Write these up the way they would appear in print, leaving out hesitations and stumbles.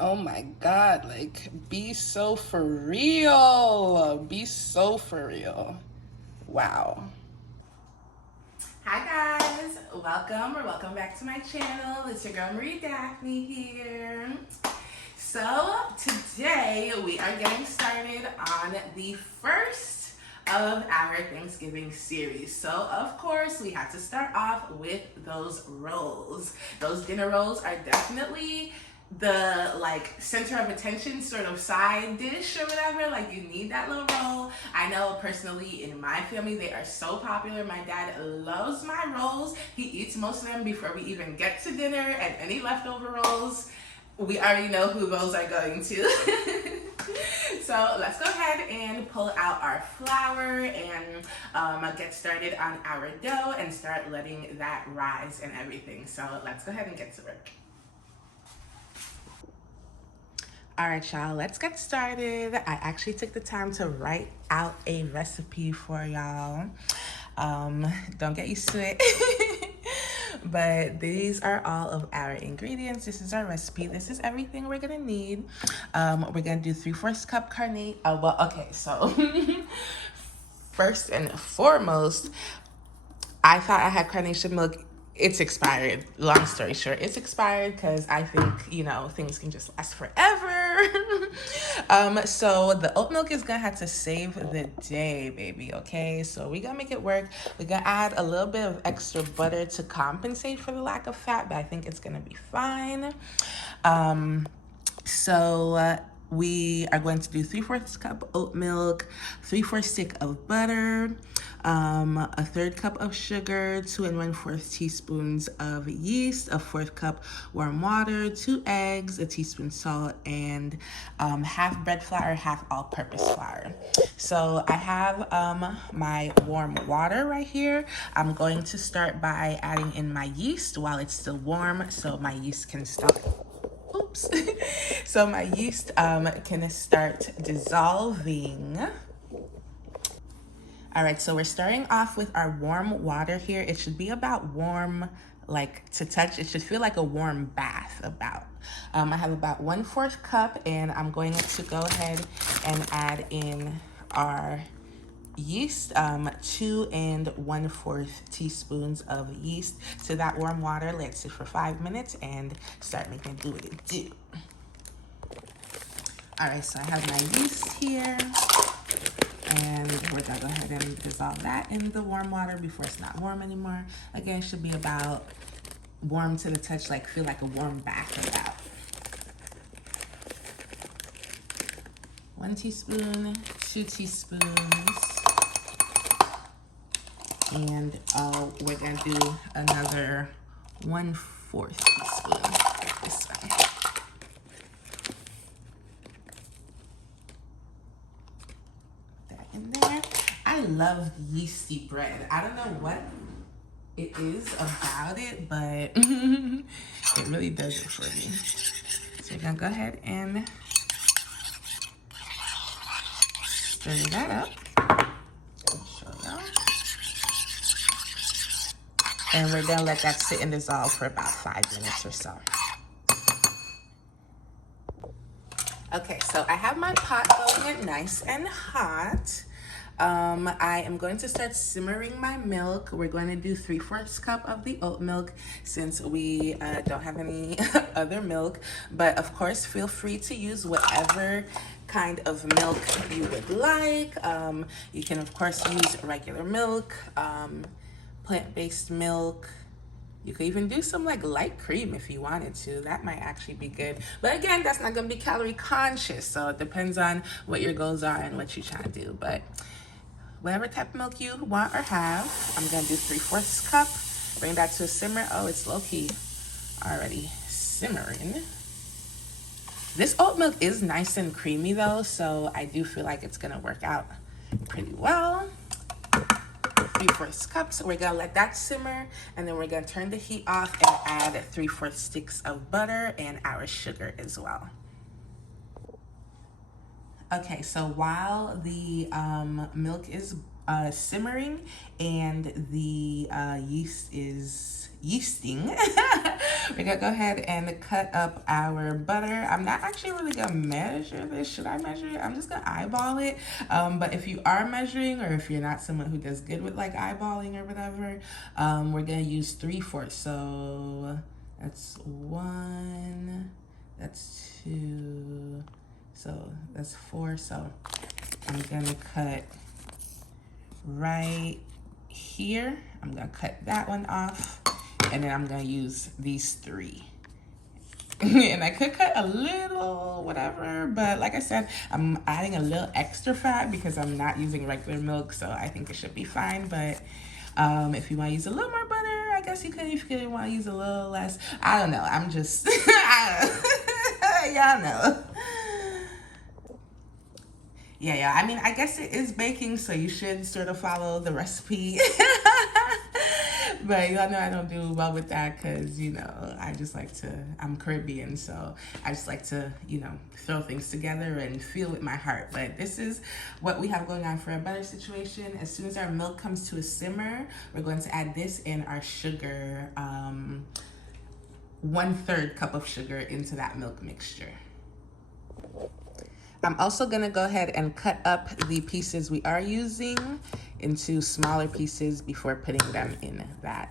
Oh my God, like, be so for real. Be so for real. Wow. Hi guys, welcome back to my channel. It's your girl Marie Daphne here. So today we are getting started on the first of our Thanksgiving series. So of course we have to start off with those rolls. Those dinner rolls are definitely the like center of attention sort of side dish or whatever. Like, you need that little roll. I know personally in my family they are so popular. My dad loves my rolls. He eats most of them before we even get to dinner, and any leftover rolls, we already know who those are going to. So let's go ahead and pull out our flour and get started on our dough and start letting that rise and everything. So let's go ahead and get to work. All right, y'all, let's get started. I actually took the time to write out a recipe for y'all. Don't get used to it. But these are all of our ingredients. This is our recipe. This is everything we're gonna need. We're gonna do 3/4 cup carnation. Well, okay, so first and foremost, I thought I had carnation milk. It's expired. Long story short, it's expired because I think, you know, things can just last forever. So the oat milk is gonna have to save the day, baby, okay? So we gonna make it work. We're gonna add a little bit of extra butter to compensate for the lack of fat, but I think it's gonna be fine. We are going to do 3/4 cup oat milk, 3/4 stick of butter, a 1/3 cup of sugar, 2 1/4 teaspoons of yeast, a 1/4 cup warm water, 2 eggs, a teaspoon salt, and half bread flour, half all-purpose flour. So I have my warm water right here. I'm going to start by adding in my yeast while it's still warm so my yeast can start. Oops. So my yeast can start dissolving. All right, so we're starting off with our warm water here. It should be about warm, like to touch. It should feel like a warm bath about. I have about 1/4 cup, and I'm going to go ahead and add in our yeast, 2 1/4 teaspoons of yeast to that warm water. Let's sit for 5 minutes and start making it do what it do. All right, so I have my yeast here, and we're gonna go ahead and dissolve that in the warm water before it's not warm anymore. Again, it should be about warm to the touch, like feel like a warm bath about. 1 teaspoon, 2 teaspoons, and we're gonna do another 1/4 teaspoon this way. That in there. I love yeasty bread. I don't know what it is about it, but it really does it for me. So we're gonna go ahead and stir that up. And we're gonna let that sit and dissolve for about 5 minutes or so. Okay, so I have my pot going nice and hot. I am going to start simmering my milk. We're going to do 3/4 cup of the oat milk since we don't have any other milk. But of course, feel free to use whatever kind of milk you would like. You can of course use regular milk, plant-based milk. You could even do some like light cream if you wanted to. That might actually be good. But again, that's not gonna be calorie conscious. So it depends on what your goals are and what you're trying to do. But whatever type of milk you want or have, I'm gonna do 3/4 cup. Bring that to a simmer. Oh, it's low-key already simmering. This oat milk is nice and creamy though, so I do feel like it's gonna work out pretty well. 3/4 cups. We're gonna let that simmer, and then we're gonna turn the heat off and add 3/4 sticks of butter and our sugar as well. Okay, so while the milk is simmering and the yeast is yeasting. We're gonna go ahead and cut up our butter. I'm not actually really gonna measure this. Should I measure it? I'm just gonna eyeball it. But if you are measuring, or if you're not someone who does good with like eyeballing or whatever, we're gonna use 3/4. So that's 1, that's 2, so that's 4. So I'm gonna cut right here. I'm gonna cut that one off, and then I'm gonna use these 3. And I could cut a little whatever, but like I said, I'm adding a little extra fat because I'm not using regular milk, so I think it should be fine. But if you want to use a little more butter, I guess you could. If you want to use a little less, I don't know. I'm just, y'all know. Yeah. I mean, I guess it is baking, so you should sort of follow the recipe. But y'all know I don't do well with that because, you know, I just like to, I'm Caribbean, so I just like to, you know, throw things together and feel with my heart. But this is what we have going on for a butter situation. As soon as our milk comes to a simmer, we're going to add this and our sugar, 1/3 cup of sugar into that milk mixture. I'm also gonna go ahead and cut up the pieces we are using into smaller pieces before putting them in that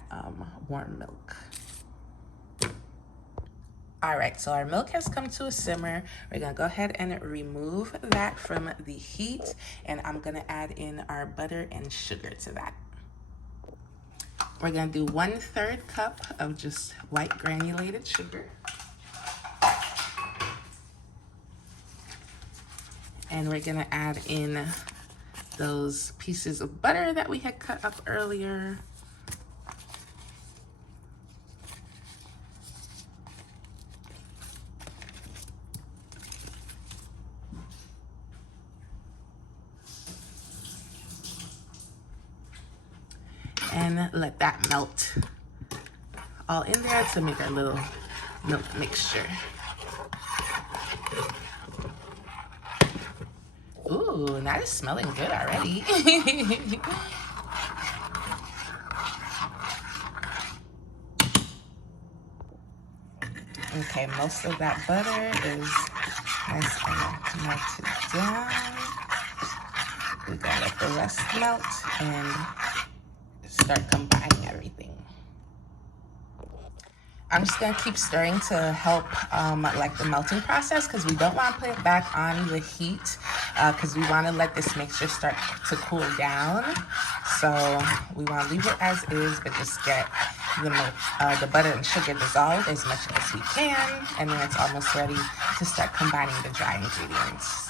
warm milk. All right, so our milk has come to a simmer. We're gonna go ahead and remove that from the heat, and I'm gonna add in our butter and sugar to that. We're gonna do 1/3 cup of just white granulated sugar. And we're gonna add in those pieces of butter that we had cut up earlier. And let that melt all in there to make our little milk mixture. Ooh, that is smelling good already. Okay, most of that butter is nice and melted down. We gotta let the rest melt and start combining everything. I'm just gonna keep stirring to help like the melting process, because we don't want to put it back on the heat because we want to let this mixture start to cool down. So we want to leave it as is, but just get the milk, the butter and sugar dissolved as much as we can, and then it's almost ready to start combining the dry ingredients.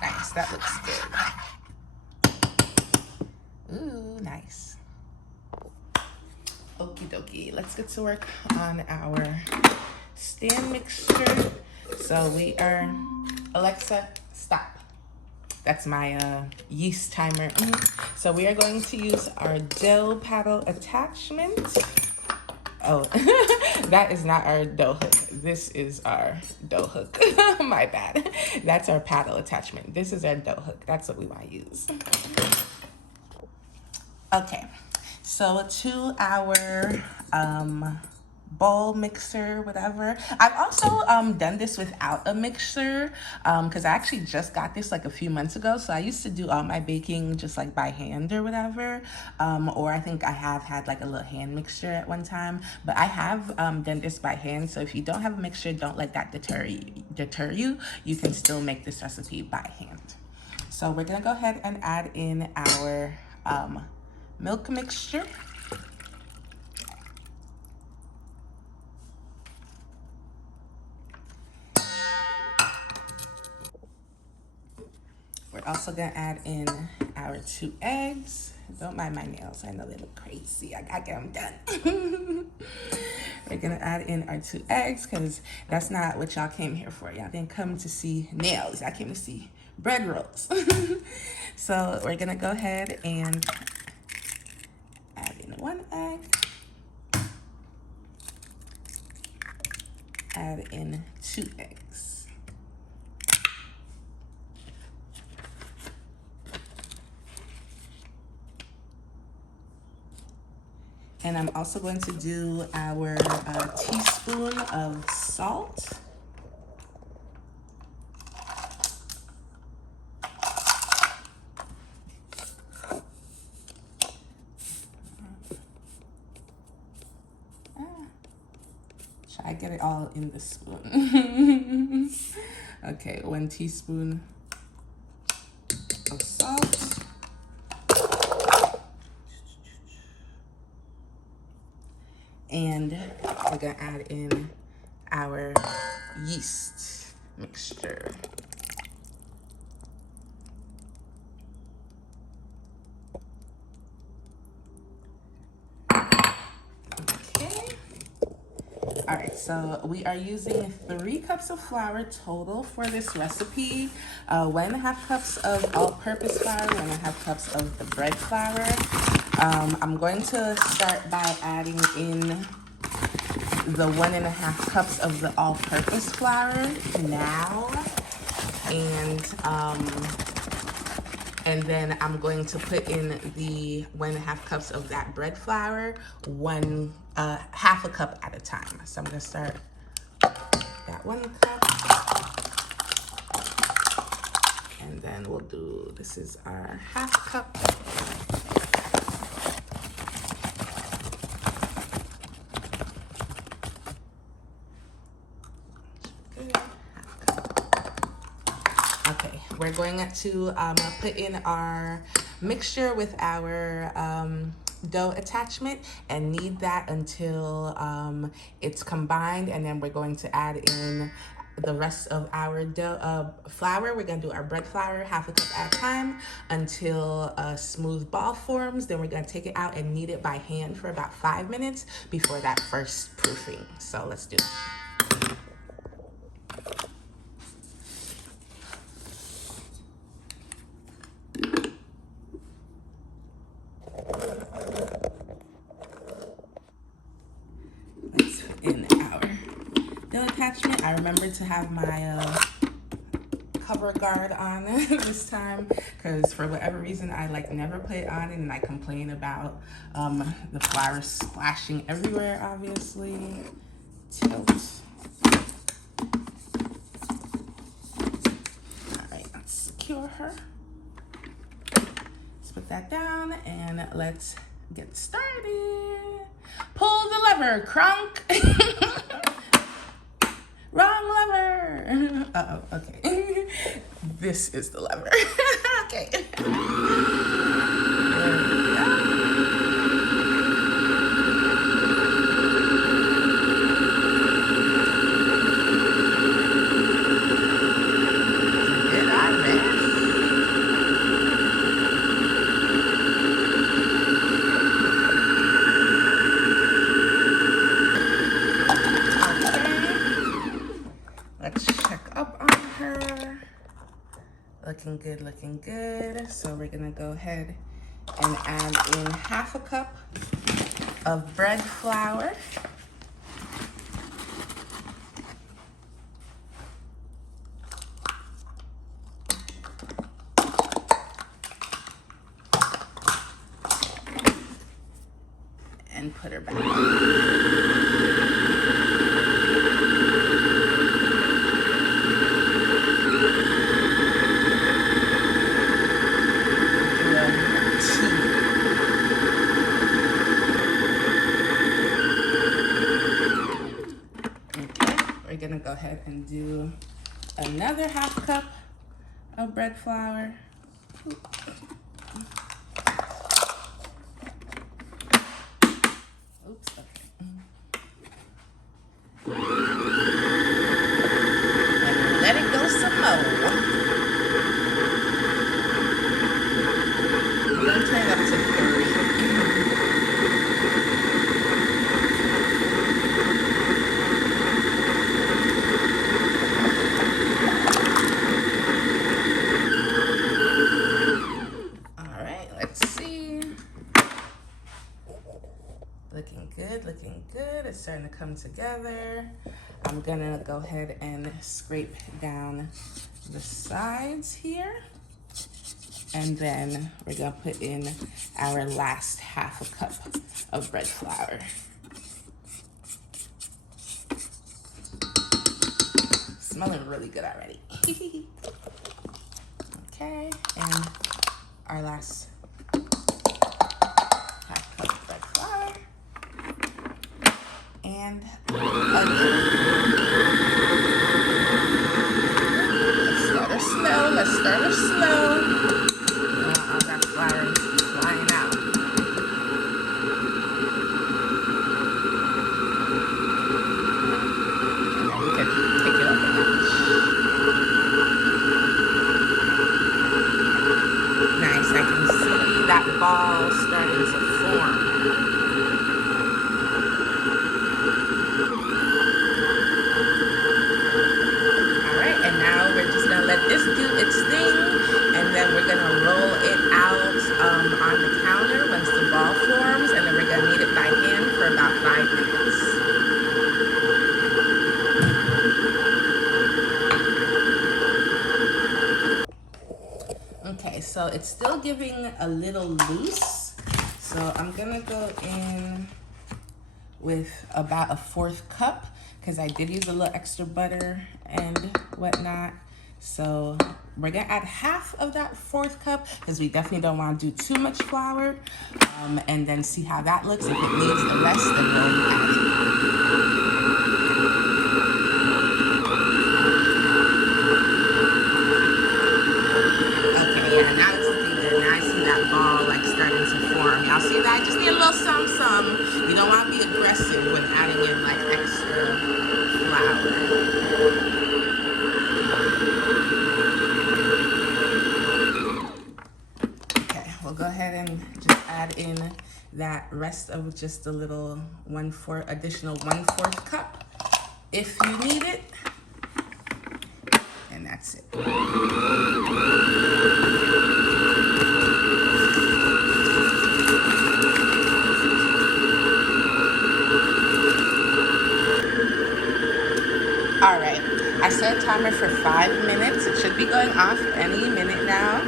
Nice, that looks good. Ooh, nice. Okie dokie, let's get to work on our stand mixture. So we are, Alexa, stop. That's my yeast timer. So we are going to use our dough paddle attachment. Oh, that is not our dough hook. This is our dough hook. My bad. That's our paddle attachment. This is our dough hook. That's what we want to use. Okay. So to our bowl mixer, whatever. I've also done this without a mixer because I actually just got this like a few months ago. So I used to do all my baking just like by hand or whatever. Or I think I have had like a little hand mixer at one time. But I have done this by hand. So if you don't have a mixer, don't let that deter you. You can still make this recipe by hand. So we're gonna go ahead and add in our milk mixture. We're also gonna add in our 2 eggs. Don't mind my nails, I know they look crazy. I gotta get them done. We're gonna add in our 2 eggs because that's not what y'all came here for. Y'all didn't come to see nails, I came to see bread rolls. So we're gonna go ahead and add in 1 egg. Add in 2 eggs. And I'm also going to do our teaspoon of salt. I get it all in the spoon. Okay, 1 teaspoon of salt. And we're gonna add in our yeast mixture. All right, so we are using 3 cups of flour total for this recipe. 1.5 cups of all-purpose flour, 1.5 cups of the bread flour. I'm going to start by adding in the 1.5 cups of the all-purpose flour now, and then I'm going to put in the 1.5 cups of that bread flour, half a cup at a time. So I'm gonna start that 1 cup, and then we'll do, this is our half cup. Okay, we're going to put in our mixture with our dough attachment and knead that until it's combined, and then we're going to add in the rest of our dough flour. We're gonna do our bread flour half a cup at a time until a smooth ball forms. Then we're gonna take it out and knead it by hand for about 5 minutes before that first proofing. So let's do it. Attachment. I remember to have my cover guard on this time because for whatever reason I never put it on, and I complain about the flour splashing everywhere. Obviously, tilt. All right, let's secure her. Let's put that down and let's get started. Pull the lever, Kronk. Wrong lever. Uh-oh, okay. This is the lever. Okay. Looking good. So we're gonna go ahead and add in half a cup of bread flour. And put her back on. Gonna go ahead and do another half cup of bread flour. Oops, okay. And let it go some more. We're gonna turn it up to 30. Looking good. It's starting to come together. I'm gonna go ahead and scrape down the sides here. And then we're gonna put in our last half a cup of bread flour. Smelling really good already. Okay, and our last half cup of bread flour. And let's start her slow. All that flour is flying out. Okay, we can take it up a notch. Nice, I can see that ball starting to form. Let this do its thing, and then we're gonna roll it out on the counter once the ball forms, and then we're gonna knead it by hand for about 5 minutes. Okay, so it's still giving a little loose, so I'm gonna go in with about a 1/4 cup because I did use a little extra butter and whatnot. So we're gonna add half of that 1/4 cup because we definitely don't want to do too much flour, and then see how that looks. If it needs the rest, then we'll add it. Okay, yeah, now it's looking good. Now I see that ball like starting to form. Y'all see that? I just need a little some. You don't want to be aggressive when adding in like extra flour. We'll go ahead and just add in that rest of just a little additional 1/4 cup if you need it, and that's it. All right, I set a timer for 5 minutes. It should be going off any minute now.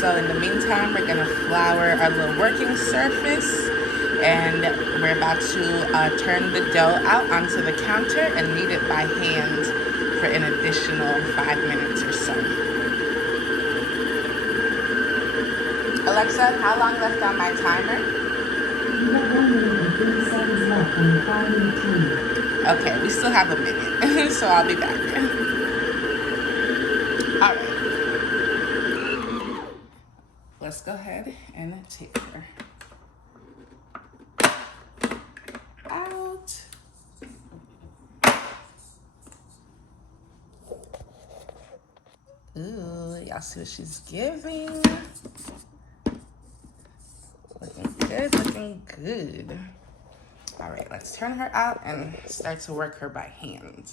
So in the meantime, we're gonna flour our little working surface, and we're about to turn the dough out onto the counter and knead it by hand for an additional 5 minutes or so. Alexa, how long left on my timer? You have 1 minute and 30 seconds left on the 5-minute timer. Okay, we still have a minute, so I'll be back. All right. Let's go ahead and take her out. Ooh, y'all see what she's giving? Looking good, looking good. All right, let's turn her out and start to work her by hand.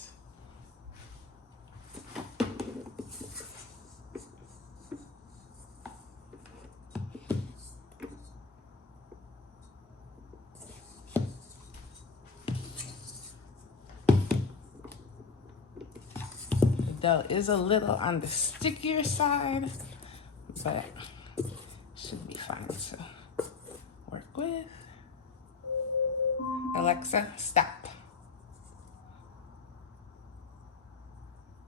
Dough is a little on the stickier side, but should be fine to work with. Alexa, stop.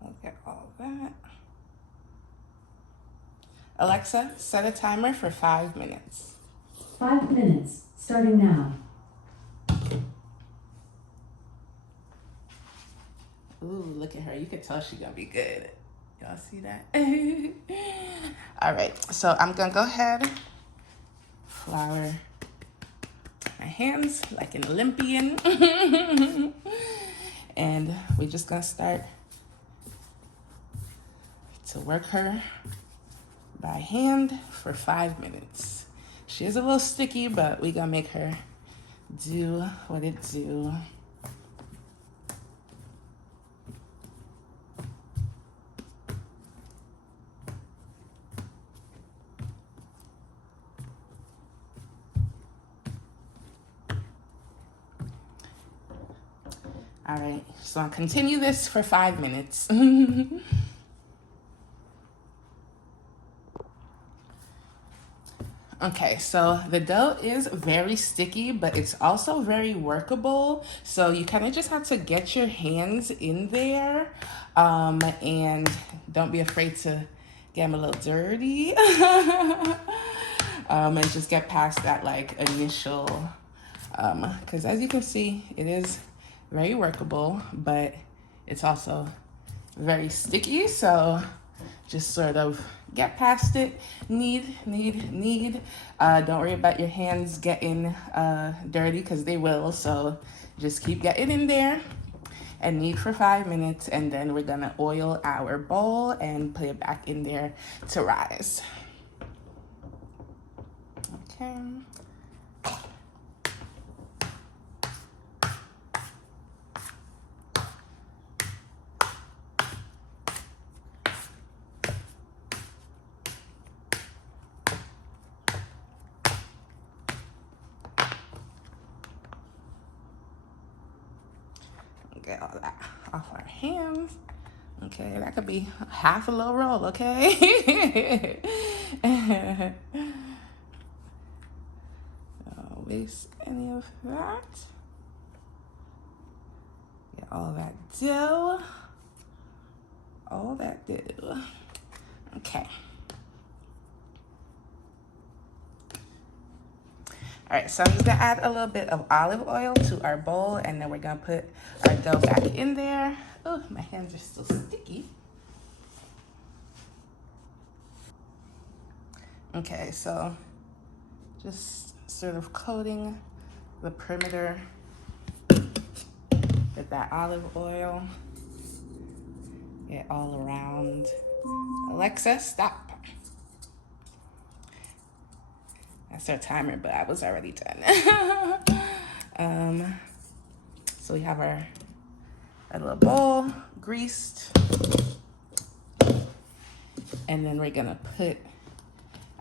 Look at all that. Alexa, set a timer for 5 minutes. 5 minutes, starting now. Ooh, look at her. You can tell she's gonna be good. Y'all see that? All right, so I'm gonna go ahead, flour my hands like an Olympian. And we're just gonna start to work her by hand for 5 minutes. She is a little sticky, but we're gonna make her do what it do. All right, so I'll continue this for 5 minutes. Okay, so the dough is very sticky, but it's also very workable. So you kind of just have to get your hands in there, and don't be afraid to get them a little dirty, and just get past that like initial, because as you can see, it is very workable, but it's also very sticky. So just sort of get past it. Knead. Don't worry about your hands getting dirty, because they will. So just keep getting in there and knead for 5 minutes, and then we're gonna oil our bowl and put it back in there to rise. Okay. Get all that off our hands. Okay, that could be half a little roll, okay? Don't waste any of that. Get all that dough. All that dough. Okay. All right, so I'm just gonna add a little bit of olive oil to our bowl, and then we're gonna put our dough back in there. Oh, my hands are still sticky. Okay, so just sort of coating the perimeter with that olive oil. Get all around. Alexa, stop. That's our timer, but I was already done. So we have our little bowl greased. And then we're gonna put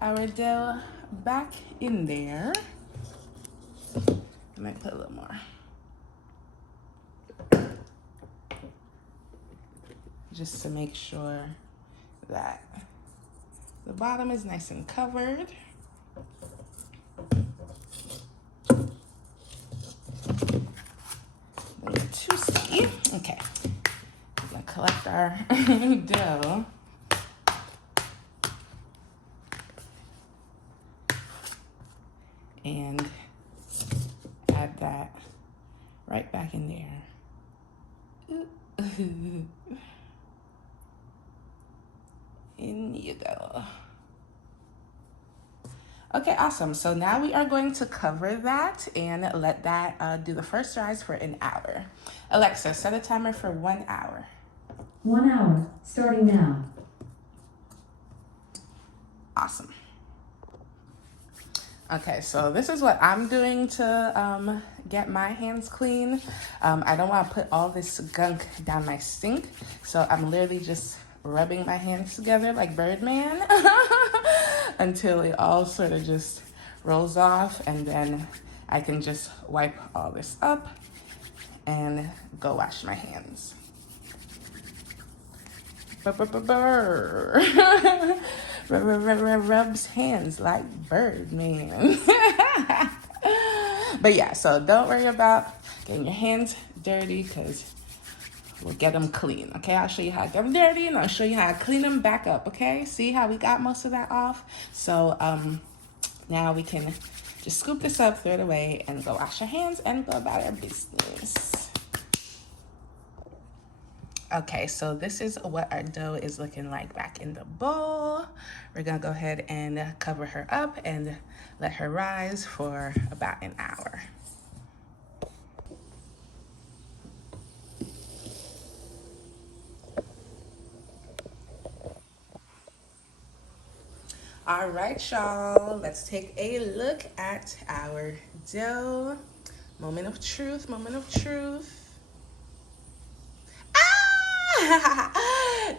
our dough back in there. I might put a little more. Just to make sure that the bottom is nice and covered. Too sticky. Okay, we're gonna collect our dough. And add that right back in there. In you go. Okay, awesome. So now we are going to cover that and let that do the first rise for an hour. Alexa, set a timer for 1 hour. 1 hour, starting now. Awesome. Okay, so this is what I'm doing to get my hands clean. I don't want to put all this gunk down my sink, so I'm literally just rubbing my hands together like Birdman until it all sort of just rolls off, and then I can just wipe all this up and go wash my hands. Rubs hands like Birdman. But yeah, so don't worry about getting your hands dirty, because we'll get them clean, okay? I'll show you how to get them dirty, and I'll show you how to clean them back up, okay? See how we got most of that off? So now we can just scoop this up, throw it away, and go wash our hands and go about our business. Okay, so this is what our dough is looking like back in the bowl. We're gonna go ahead and cover her up and let her rise for about an hour. All right, y'all, let's take a look at our dough. Moment of truth, moment of truth.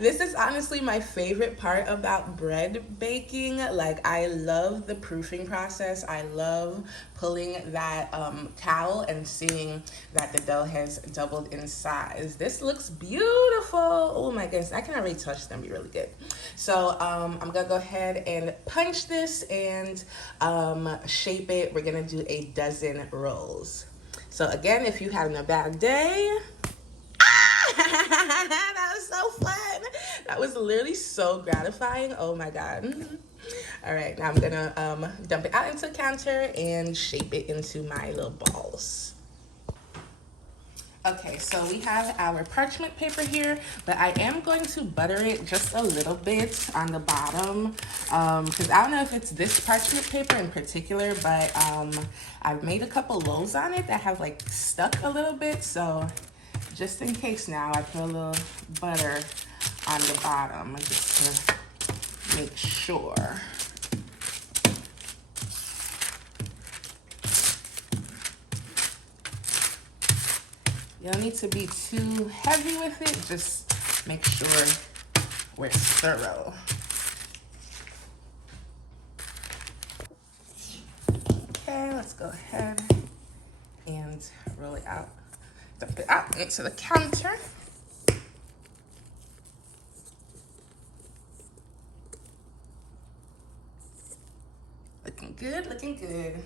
This is honestly my favorite part about bread baking. Like, I love the proofing process. I love pulling that towel and seeing that the dough has doubled in size. This looks beautiful. Oh my goodness, I can already touch them. Be really good. So I'm gonna go ahead and punch this and shape it. We're gonna do a dozen rolls. So again, if you're having a bad day, that was so fun. That was literally so gratifying. Oh my God. All right, now I'm gonna dump it out into the counter and shape it into my little balls. Okay, so we have our parchment paper here, but I am going to butter it just a little bit on the bottom, because I don't know if it's this parchment paper in particular, but I've made a couple loaves on it that have like stuck a little bit, so just in case now, I put a little butter on the bottom just to make sure. You don't need to be too heavy with it, just make sure we're thorough. Okay, let's go ahead and roll it out. Dump it out into the counter. Looking good, looking good.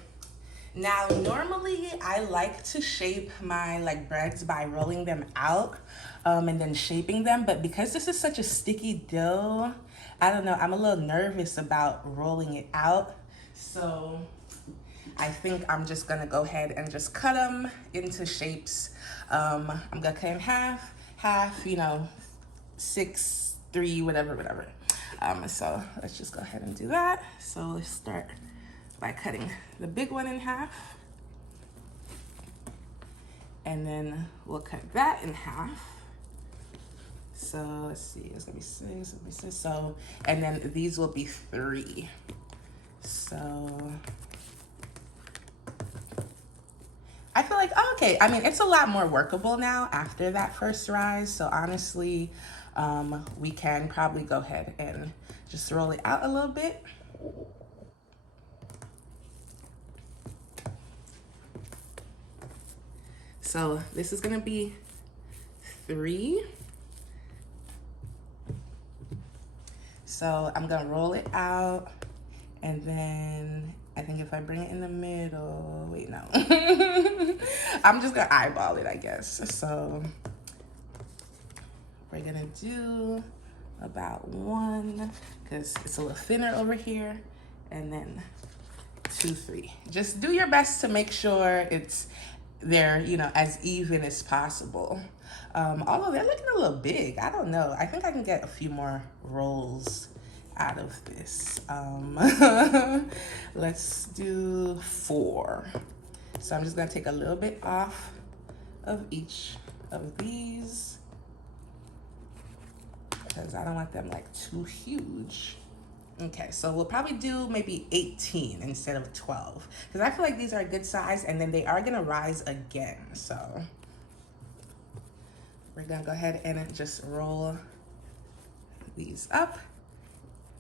Now, normally I like to shape my breads by rolling them out and then shaping them, but because this is such a sticky dough, I don't know, I'm a little nervous about rolling it out. So I think I'm just gonna go ahead and just cut them into shapes. I'm gonna cut in half, you know, 6, 3, whatever. So let's just go ahead and do that. So let's start by cutting the big one in half. And then we'll cut that in half. So let's see, it's gonna be 6. So, and then these will be 3. So I feel like, okay, I mean, it's a lot more workable now after that first rise. So honestly, we can probably go ahead and just roll it out a little bit. So this is gonna be 3. So I'm gonna roll it out, and then I think if I bring it in the middle, wait, no. I'm just gonna eyeball it, I guess. So we're gonna do about 1, because it's a little thinner over here, and then 2, 3. Just do your best to make sure they're, you know, as even as possible. Although they're looking a little big, I don't know. I think I can get a few more rolls out of this. Let's do 4. So I'm just gonna take a little bit off of each of these, because I don't want them like too huge. Okay, so we'll probably do maybe 18 instead of 12, because I feel like these are a good size, and then they are gonna rise again. So we're gonna go ahead and just roll these up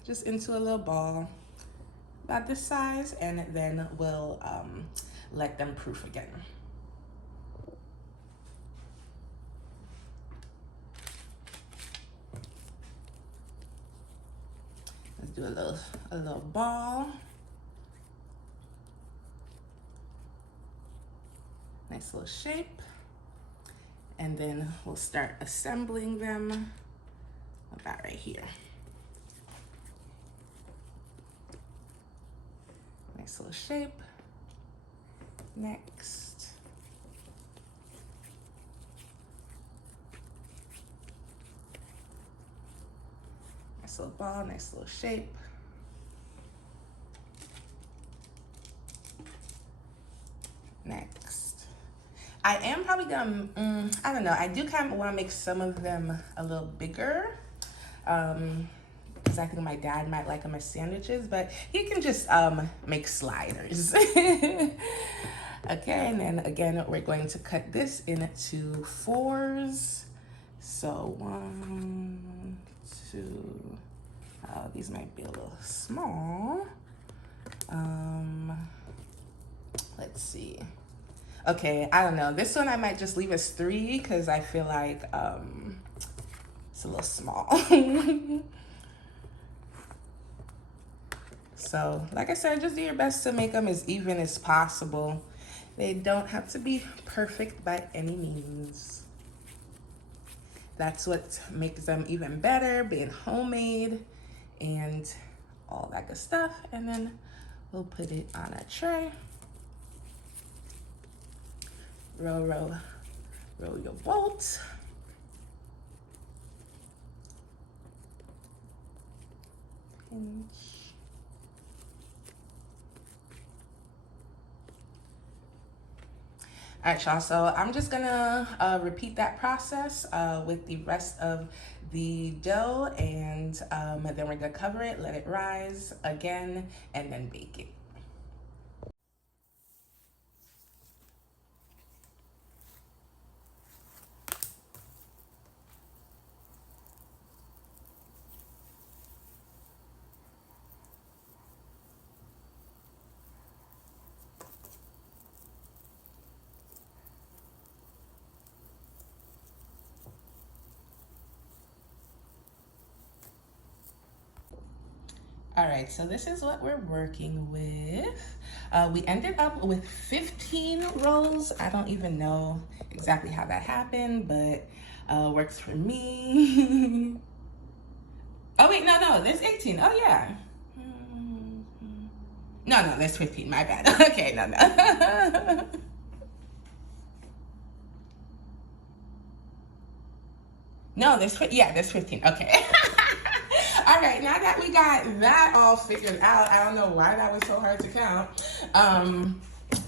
just into a little ball about this size, and then we'll let them proof again. Let's do a little ball. Nice little shape. And then we'll start assembling them about right here. Nice little shape. Next. Nice little ball, nice little shape. Next. I am probably gonna, I don't know, I do kind of want to make some of them a little bigger. Because I think my dad might like them as sandwiches, but he can just make sliders. Okay, and then again, we're going to cut this into 4s. So 1, to, these might be a little small. Let's see. Okay, I don't know. This one I might just leave as 3 because I feel like it's a little small. So, like I said, just do your best to make them as even as possible. They don't have to be perfect by any means. That's what makes them even better, being homemade and all that good stuff. And then we'll put it on a tray. Roll your bolt. Pinch. All right, y'all, so I'm just gonna repeat that process with the rest of the dough, and then we're gonna cover it, let it rise again, and then bake it. All right, so this is what we're working with. We ended up with 15 rolls. I don't even know exactly how that happened, but works for me. Oh wait, no, there's 18. Oh yeah. No, there's 15, my bad. Okay, no. No, there's 15, okay. All right, now that we got that all figured out, I don't know why that was so hard to count.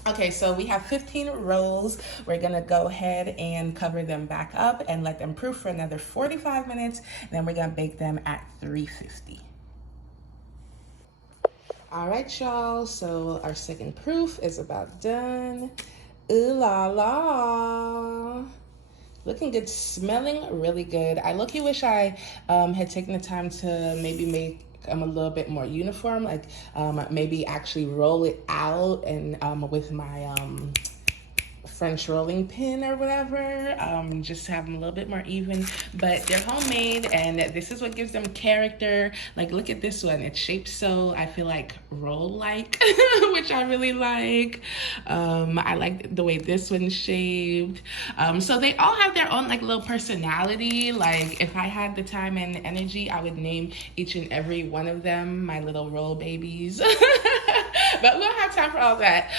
Okay, so we have 15 rolls. We're gonna go ahead and cover them back up and let them proof for another 45 minutes. Then we're gonna bake them at 350. All right, y'all, so our second proof is about done. Ooh la la. Looking good, smelling really good. I low-key wish I had taken the time to maybe make them a little bit more uniform, like maybe actually roll it out and with my French rolling pin or whatever, just to have them a little bit more even. But they're homemade, and this is what gives them character. Like, look at this one. It's shaped so, I feel like, roll-like, which I really like. I like the way this one's shaped. So they all have their own, like, little personality. Like, if I had the time and energy, I would name each and every one of them my little roll babies. But we don't have time for all that.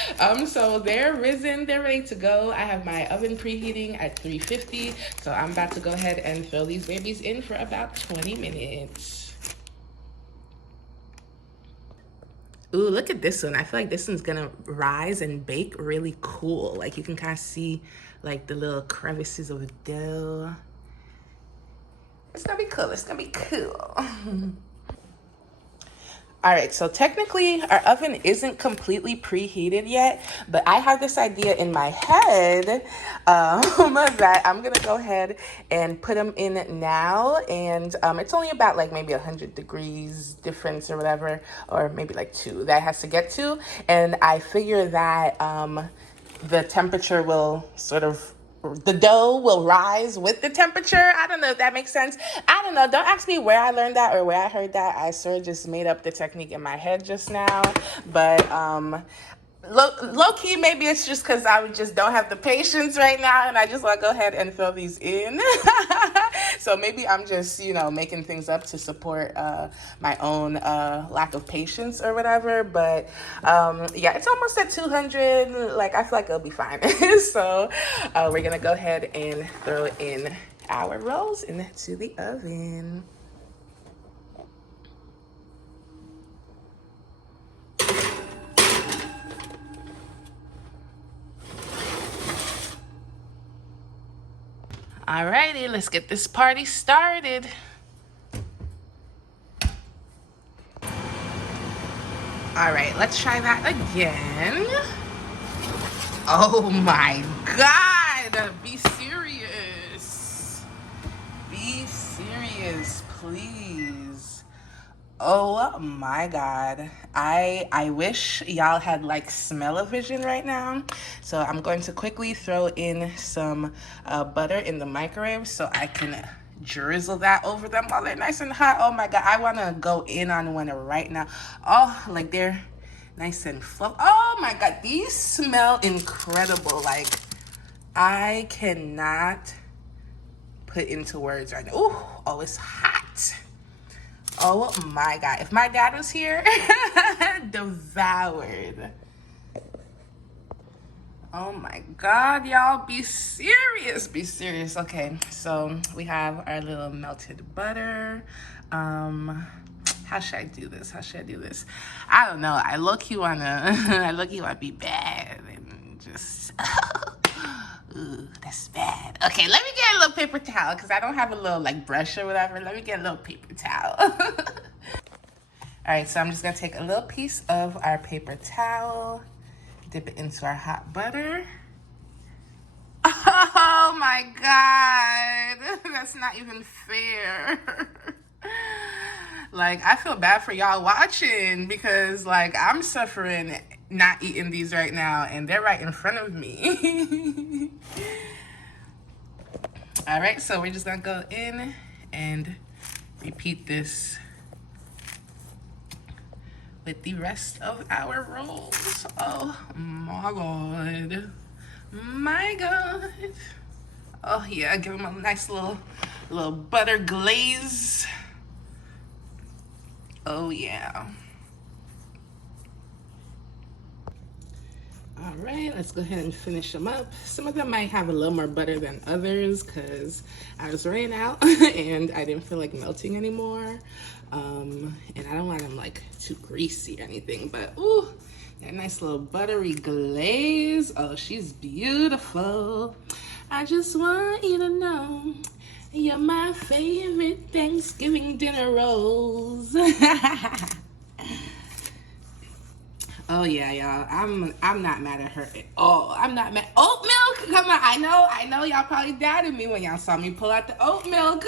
So they're risen, they're ready to go. I have my oven preheating at 350. So I'm about to go ahead and throw these babies in for about 20 minutes. Ooh, look at this one. I feel like this one's gonna rise and bake really cool. Like you can kind of see like the little crevices of the dough. It's gonna be cool, it's gonna be cool. All right, so technically our oven isn't completely preheated yet, but I have this idea in my head that I'm gonna go ahead and put them in now. And it's only about like maybe 100 degrees difference or whatever, or maybe like 2 that it has to get to. And I figure that the temperature will sort of, the dough will rise with the temperature. I don't know if that makes sense. I don't know. Don't ask me where I learned that or where I heard that. I sort of just made up the technique in my head just now. But low key, maybe it's just because I just don't have the patience right now and I just want to go ahead and throw these in. So maybe I'm just, you know, making things up to support my own lack of patience or whatever. But yeah, it's almost at 200. Like, I feel like it'll be fine. So we're going to go ahead and throw in our rolls into the oven. Alrighty, let's get this party started. All right, let's try that again. Oh my God, be serious. Be serious. serious, please. Oh my God. I wish y'all had like smell-o-vision right now. So I'm going to quickly throw in some butter in the microwave so I can drizzle that over them while they're nice and hot. Oh my God, I want to go in on one right now. Oh, like they're nice and fluffy. Oh my God, these smell incredible. Like I cannot put into words right now. Ooh, oh, it's hot. Oh my God. If my dad was here, devoured. Oh my God, y'all, be serious. Be serious. Okay, so we have our little melted butter. How should I do this? How should I do this? I don't know. I low-key wanna be bad and just ooh, that's bad. Okay, let me get a little paper towel because I don't have a little like brush or whatever. Let me get a little paper towel. All right, so I'm just gonna take a little piece of our paper towel, dip it into our hot butter. Oh my God, that's not even fair. Like, I feel bad for y'all watching because like I'm suffering not eating these right now and they're right in front of me. All right, so we're just gonna go in and repeat this with the rest of our rolls. Oh my God. My God. Oh yeah, give them a nice little butter glaze. Oh yeah. All right, let's go ahead and finish them up. Some of them might have a little more butter than others because I was running out and I didn't feel like melting anymore. And I don't want them like too greasy or anything, but ooh, that nice little buttery glaze. Oh, she's beautiful. I just want you to know you're my favorite Thanksgiving dinner rolls. Oh yeah, y'all. I'm not mad at her at all. I'm not mad. Oat milk? Come on. I know y'all probably doubted me when y'all saw me pull out the oat milk.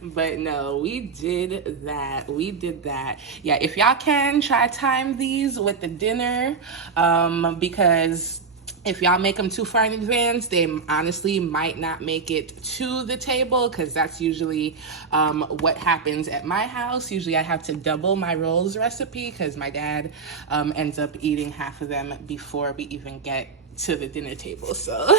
But no, we did that. We did that. Yeah, if y'all can try time these with the dinner, because if y'all make them too far in advance, they honestly might not make it to the table because that's usually what happens at my house. Usually I have to double my rolls recipe because my dad ends up eating half of them before we even get to the dinner table. So,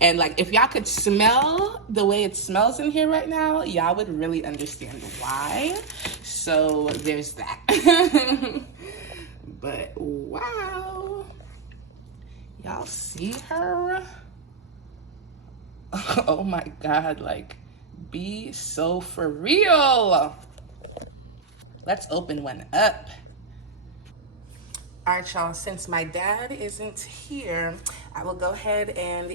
and like if y'all could smell the way it smells in here right now, y'all would really understand why. So there's that. But wow. Y'all see her? Oh my God, like, be so for real. Let's open one up. All right, y'all, since my dad isn't here, I will go ahead and,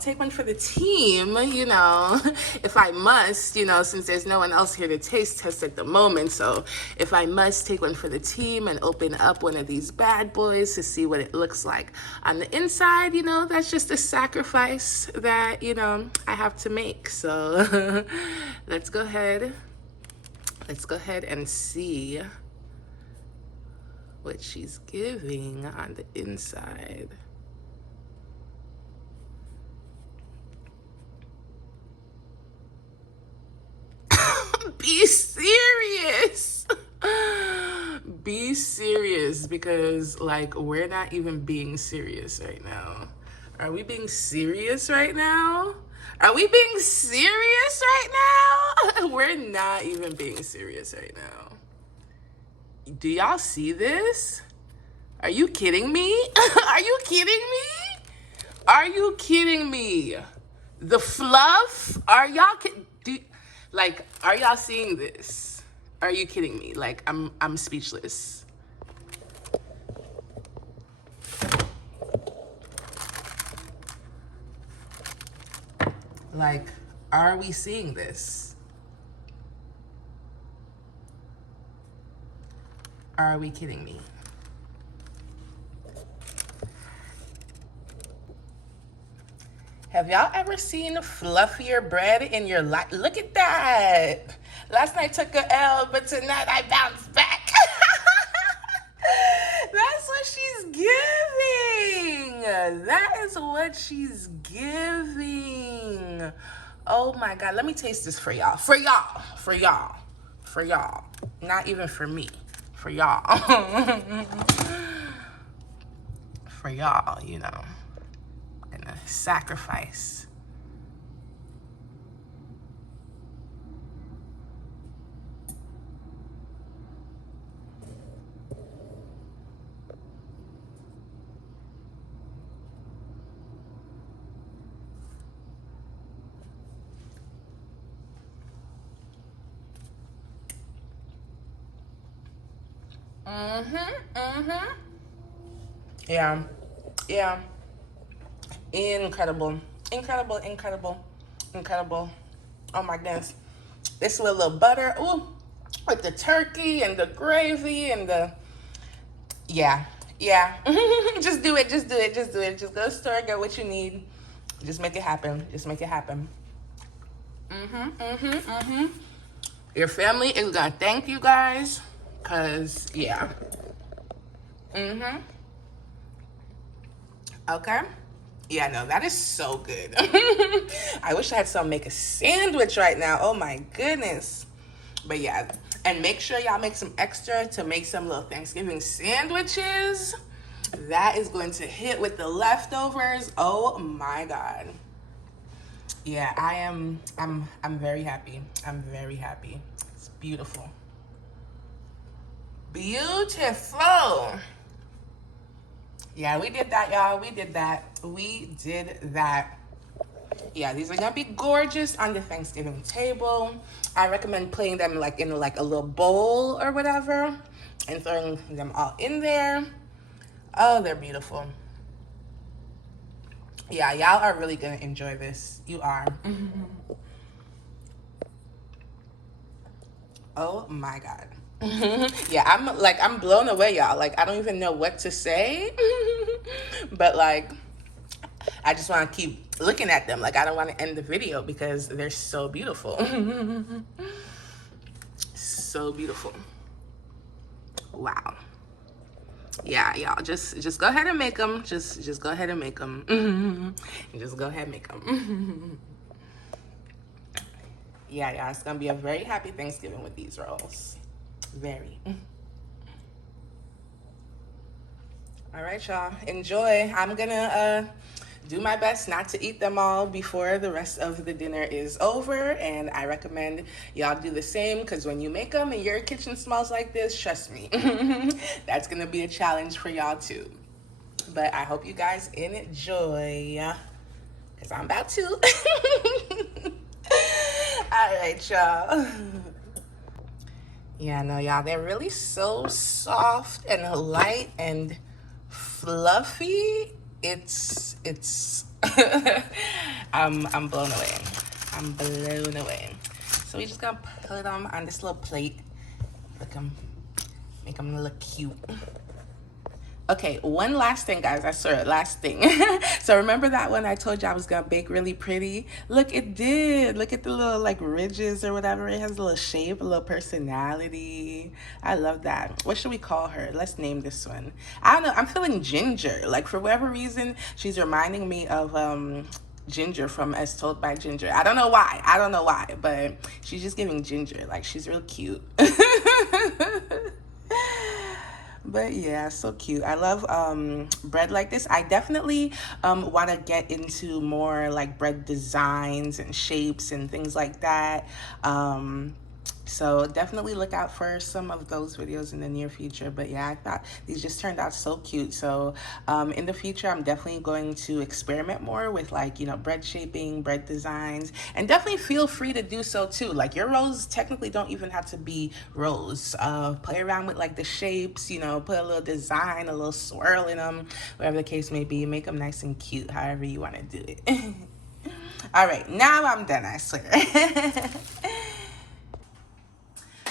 take one for the team, if I must, since there's no one else here to taste test at the moment. So if I must take one for the team and open up one of these bad boys to see what it looks like on the inside, that's just a sacrifice that, I have to make. So let's go ahead and see what she's giving on the inside. Be serious. Be serious because like we're not even being serious right now. Are we being serious right now? Are we being serious right now? We're not even being serious right now. Do y'all see this? Are you kidding me? Are you kidding me? Are you kidding me? The fluff? Are y'all are y'all seeing this? Are you kidding me? Like I'm speechless. Like, are we seeing this? Are we kidding me? Have y'all ever seen fluffier bread in your life? Look at that. Last night took a L, but tonight I bounced back. That's what she's giving. That is what she's giving. Oh my God. Let me taste this for y'all. For y'all. For y'all. For y'all. Not even for me. For y'all. For y'all, you know. I'm gonna sacrifice. Yeah. Yeah. Incredible. Incredible, incredible, incredible. Oh my goodness. This with a little butter. Ooh. With the turkey and the gravy and the, yeah. Yeah. Just do it. Just do it. Just do it. Just go to the store, get what you need. Just make it happen. Just make it happen. Your family is gonna thank you guys. Cause yeah. Okay. Yeah, no, that is so good. I wish I had some make a sandwich right now. Oh my goodness. But yeah, and make sure y'all make some extra to make some little Thanksgiving sandwiches. That is going to hit with the leftovers. Oh my God. Yeah, I'm very happy. I'm very happy. It's beautiful. Beautiful. Yeah, we did that, y'all. We did that. We did that. Yeah, these are gonna be gorgeous on the Thanksgiving table. I recommend putting them like in like a little bowl or whatever and throwing them all in there. Oh, they're beautiful. Yeah, y'all are really gonna enjoy this. You are. Oh my God. Yeah, I'm blown away, y'all. Like, I don't even know what to say. But like, I just want to keep looking at them. Like, I don't want to end the video because they're so beautiful. So beautiful. Wow. Yeah, y'all, just go ahead and make them. Just go ahead and make them. Just go ahead and make them. Yeah, y'all, it's gonna be a very happy Thanksgiving with these rolls. Very. All right, y'all, enjoy. I'm gonna do my best not to eat them all before the rest of the dinner is over, and I recommend y'all do the same, because when you make them and your kitchen smells like this, trust me, that's gonna be a challenge for y'all too. But I hope you guys enjoy, because I'm about to. All right, y'all. Yeah, no, y'all, they're really so soft and light and fluffy. It's I'm blown away. I'm blown away. So we just gonna put them on this little plate. Make them look cute. Okay, one last thing, guys. I swear, last thing. So remember that one I told you I was gonna bake really pretty? Look, it did. Look at the little like ridges or whatever. It has a little shape, a little personality. I love that. What should we call her? Let's name this one. I don't know. I'm feeling Ginger. Like, for whatever reason, she's reminding me of Ginger from As Told by Ginger. I don't know why. I don't know why, but she's just giving Ginger. Like, she's real cute. But yeah, so cute. I love bread like this. I definitely want to get into more like bread designs and shapes and things like that. So definitely look out for some of those videos in the near future. But yeah, I thought these just turned out so cute. So in the future, I'm definitely going to experiment more with, like, you know, bread shaping, bread designs, and definitely feel free to do so too. Like, your rolls technically don't even have to be rolls. Play around with like the shapes, you know, put a little design, a little swirl in them, whatever the case may be. Make them nice and cute, however you want to do it. All right, now I'm done, I swear.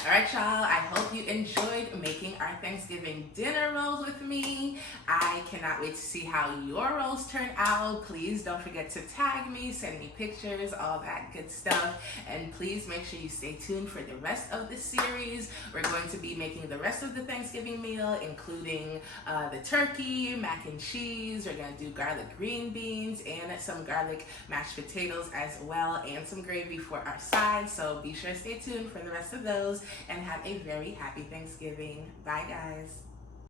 All right, y'all, I hope you enjoyed making our Thanksgiving dinner rolls with me. I cannot wait to see how your rolls turn out. Please don't forget to tag me, send me pictures, all that good stuff. And please make sure you stay tuned for the rest of the series. We're going to be making the rest of the Thanksgiving meal, including the turkey, mac and cheese. We're going to do garlic green beans and some garlic mashed potatoes as well, and some gravy for our side. So be sure to stay tuned for the rest of those, and have a very happy Thanksgiving. Bye, guys.